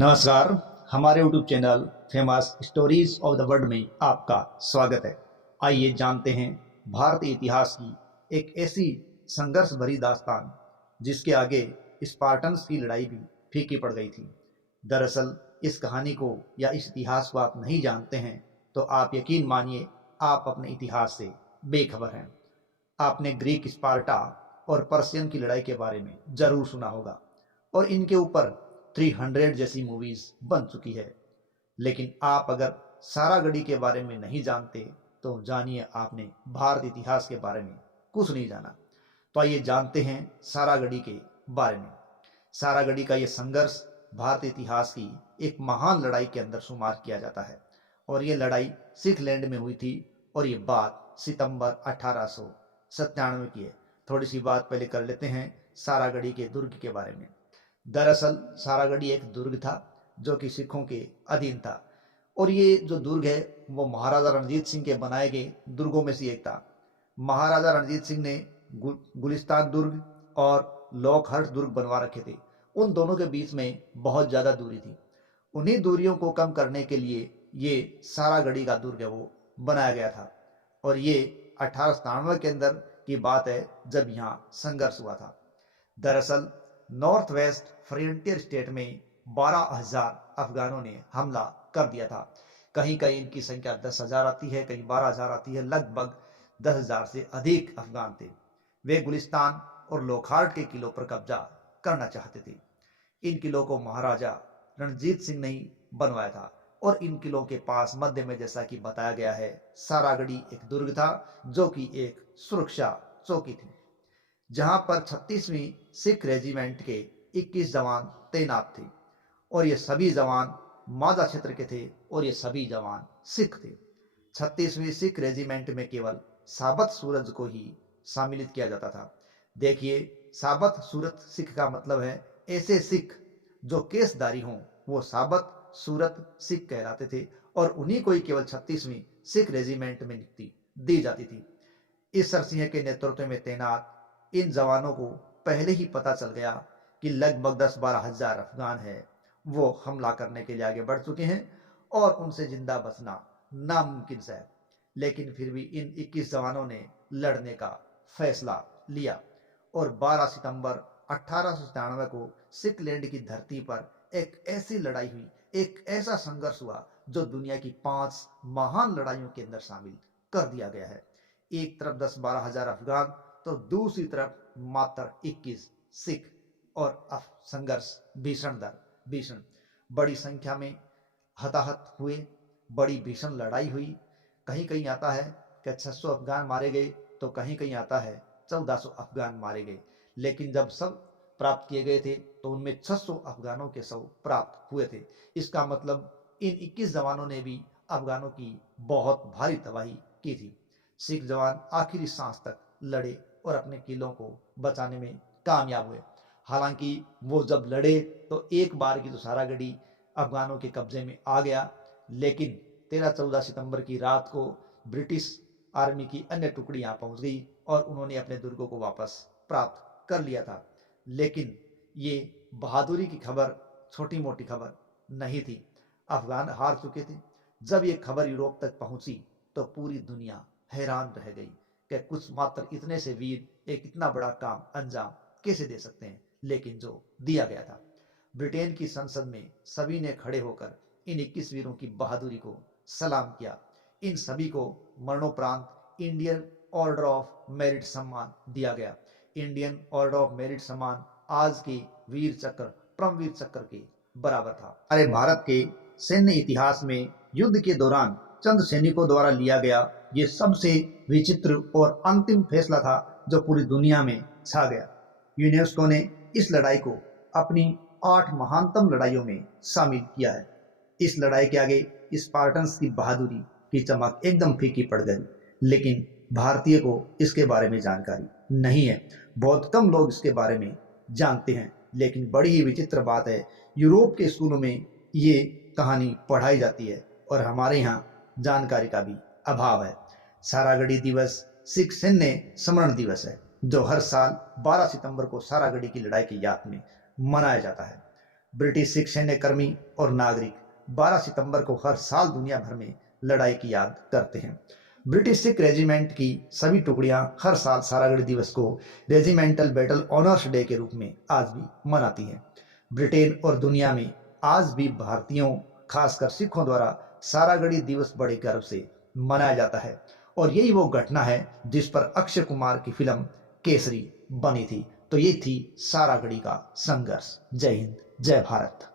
नमस्कार। हमारे YouTube channel famous stories of the world में आपका स्वागत है। आइए जानते हैं भारतीय इतिहास की एक ऐसी संघर्ष भरी दास्तान जिसके आगे स्पार्टन्स की लड़ाई भी फीकी पड़ गई थी। दरअसल इस कहानी को या इस इतिहास को आप नहीं जानते हैं तो आप यकीन मानिए आप अपने इतिहास से बेखबर हैं। आपने ग्रीक स्पार्टा और पर्शियन की लड़ाई के बारे में जरूर सुना होगा और इनके ऊपर 300 जैसी मूवीज बन चुकी है, लेकिन आप अगर सारागढ़ी के बारे में नहीं जानते तो जानिए आपने भारत इतिहास के बारे में कुछ नहीं जाना। तो आइए जानते हैं सारागढ़ी के बारे में। सारागढ़ी का यह संघर्ष भारतीय इतिहास की एक महान लड़ाई के अंदर शुमार किया जाता है और यह लड़ाई सिख लैंड में हुई थी और ये बात सितंबर 1897 की है। थोड़ी सी बात पहले कर लेते हैं सारागढ़ी के दुर्ग के बारे में। दरअसल सारागढ़ी एक दुर्ग था जो कि सिखों के अधीन था और ये जो दुर्ग है वो महाराजा रणजीत सिंह के बनाए गए दुर्गों में से एक था। महाराजा रणजीत सिंह ने गुलिस्तान दुर्ग और लॉकहार्ट दुर्ग बनवा रखे थे। उन दोनों के बीच में बहुत ज़्यादा दूरी थी। उन्हीं दूरियों को कम करने के लिए ये सारागढ़ी का दुर्ग है वो बनाया गया था और ये 1897 के अंदर की बात है जब यहाँ संघर्ष हुआ था। दरअसल नॉर्थ वेस्ट फ्रंटियर स्टेट में 12,000 अफगानों ने हमला कर दिया था। कहीं कहीं इनकी संख्या 10,000 आती है, कहीं 12,000 आती है। लगभग 10,000 से अधिक अफगान थे। वे गुलिस्तान और लोखार्ट के किलों पर कब्जा करना चाहते थे। इन किलों को महाराजा रणजीत सिंह ने ही बनवाया था और इन किलों के पास मध्य में, जैसा कि बताया गया है, सारागढ़ी एक दुर्ग था जो कि एक सुरक्षा चौकी थी जहां पर 36वीं सिख रेजिमेंट के 21 जवान तैनात थे और ये सभी जवान माझा क्षेत्र के थे और ये सभी जवान सिख थे। 36वीं सिख रेजिमेंट में केवल साबत सूरज को ही सम्मिलित किया जाता था। देखिए, साबत सूरत सिख का मतलब है ऐसे सिख जो केसधारी हों, वो साबत सूरत सिख कहलाते थे और उन्हीं को ही केवल 36वीं सिख रेजिमेंट में नियुक्ति दी जाती थी। ईश्वर सिंह के नेतृत्व में तैनात इन जवानों को पहले ही पता चल गया कि लगभग 10-12 हजार अफगान है वो हमला करने के लिए आगे बढ़ चुके हैं और उनसे जिंदा बचना नामुमकिन है। लेकिन फिर भी इन 21 जवानों ने लड़ने का फैसला लिया और 12 सितंबर 1897 को सिखलैंड की धरती पर एक ऐसी लड़ाई हुई, एक ऐसा संघर्ष हुआ जो दुनिया की 5 महान लड़ाइयों के अंदर शामिल कर दिया गया है। एक तरफ 10-12 हजार अफगान तो दूसरी तरफ मात्र 21 सिख और संघर्ष भीषण बड़ी संख्या में हताहत हुए, बड़ी भीषण लड़ाई हुई। कहीं कहीं आता है कि 600 अफगान मारे गए तो कहीं कहीं आता है 1400 अफगान मारे गए, लेकिन जब सब प्राप्त किए गए थे तो उनमें 600 अफगानों के शव प्राप्त हुए थे। इसका मतलब इन 21 जवानों ने भी अफगानों की बहुत भारी तबाही की थी। सिख जवान आखिरी सांस तक लड़े और अपने किलों को बचाने में कामयाब हुए। हालांकि वो जब लड़े तो एक बार की तो सारागढ़ी अफगानों के कब्जे में आ गया, लेकिन 13-14 सितंबर की रात को ब्रिटिश आर्मी की अन्य टुकड़ी यहाँ पहुंच गई और उन्होंने अपने दुर्गों को वापस प्राप्त कर लिया था। लेकिन ये बहादुरी की खबर छोटी मोटी खबर नहीं थी। अफगान हार चुके थे। जब ये खबर यूरोप तक पहुंची तो पूरी दुनिया हैरान रह गई कि कुछ मात्र इतने से वीर एक इतना बड़ा काम अंजाम कैसे दे सकते हैं, लेकिन जो दिया गया था। ब्रिटेन की संसद में सभी ने खड़े होकर इन 21 वीरों की बहादुरी को सलाम किया। इन सभी को मरणोपरांत इंडियन ऑर्डर ऑफ मेरिट सम्मान दिया गया। इंडियन ऑर्डर ऑफ मेरिट सम्मान आज के वीर चक्र, परमवीर चक्र के बराबर था। हमारे भारत के सैन्य इतिहास में युद्ध के दौरान चंद सैनिकों द्वारा लिया गया ये सबसे विचित्र और अंतिम फैसला था जो पूरी दुनिया में छा गया। यूनेस्को ने इस लड़ाई को अपनी 8 महानतम लड़ाइयों में शामिल किया है। इस लड़ाई के आगे स्पार्टन्स की बहादुरी की चमक एकदम फीकी पड़ गई, लेकिन भारतीय को इसके बारे में जानकारी नहीं है। बहुत कम लोग इसके बारे में जानते हैं, लेकिन बड़ी ही विचित्र बात है, यूरोप के स्कूलों में ये कहानी पढ़ाई जाती है और हमारे यहाँ जानकारी का भी अभाव है। सारागढ़ी दिवस सिख सैन्य स्मरण दिवस है जो हर साल 12 सितंबर को सारागढ़ी की लड़ाई की याद में मनाया जाता है। ब्रिटिश सिख सैन्यकर्मी और नागरिक 12 सितंबर को हर साल दुनिया भर में लड़ाई की याद करते हैं। ब्रिटिश सिख रेजिमेंट की सभी टुकड़ियां हर साल सारागढ़ी दिवस को रेजिमेंटल बैटल ऑनर्स डे के रूप में आज भी मनाती हैं। ब्रिटेन और दुनिया में आज भी भारतीयों, खासकर सिखों द्वारा सारागढ़ी दिवस बड़े गर्व से मनाया जाता है और यही वो घटना है जिस पर अक्षय कुमार की फिल्म केसरी बनी थी। तो ये थी सारागढ़ी का संघर्ष। जय हिंद, जय भारत।